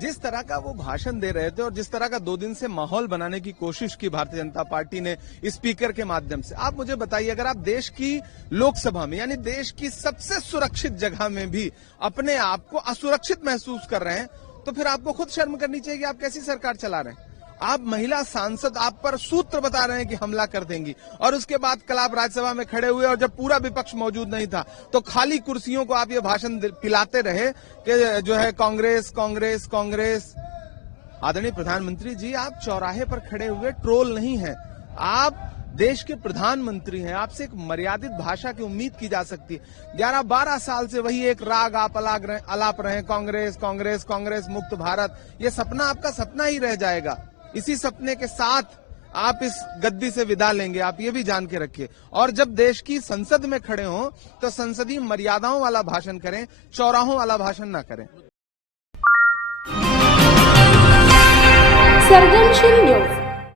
जिस तरह का वो भाषण दे रहे थे और जिस तरह का 2 दिन से माहौल बनाने की कोशिश की भारतीय जनता पार्टी ने स्पीकर के माध्यम से, आप मुझे बताइए, अगर आप देश की लोकसभा में यानी देश की सबसे सुरक्षित जगह में भी अपने आप को असुरक्षित महसूस कर रहे हैं, तो फिर आपको खुद शर्म करनी चाहिए कि आप कैसी सरकार चला रहे हैं। आप महिला सांसद आप पर सूत्र बता रहे हैं कि हमला कर देंगी, और उसके बाद कल आप राज्यसभा में खड़े हुए और जब पूरा विपक्ष मौजूद नहीं था तो खाली कुर्सियों को आप ये भाषण पिलाते रहे कि जो है कांग्रेस कांग्रेस कांग्रेस। आदरणीय प्रधानमंत्री जी, आप चौराहे पर खड़े हुए ट्रोल नहीं हैं, आप देश के प्रधानमंत्री हैं, आपसे एक मर्यादित भाषा की उम्मीद की जा सकती है। 11-12 साल से वही एक राग आप अलाप रहे हैं, कांग्रेस कांग्रेस कांग्रेस मुक्त भारत। ये सपना आपका सपना ही रह जाएगा। इसी सपने के साथ आप इस गद्दी से विदा लेंगे, आप ये भी जान के रखिए। और जब देश की संसद में खड़े हों तो संसदीय मर्यादाओं वाला भाषण करें, चौराहों वाला भाषण ना करें। सर्जनशील न्यूज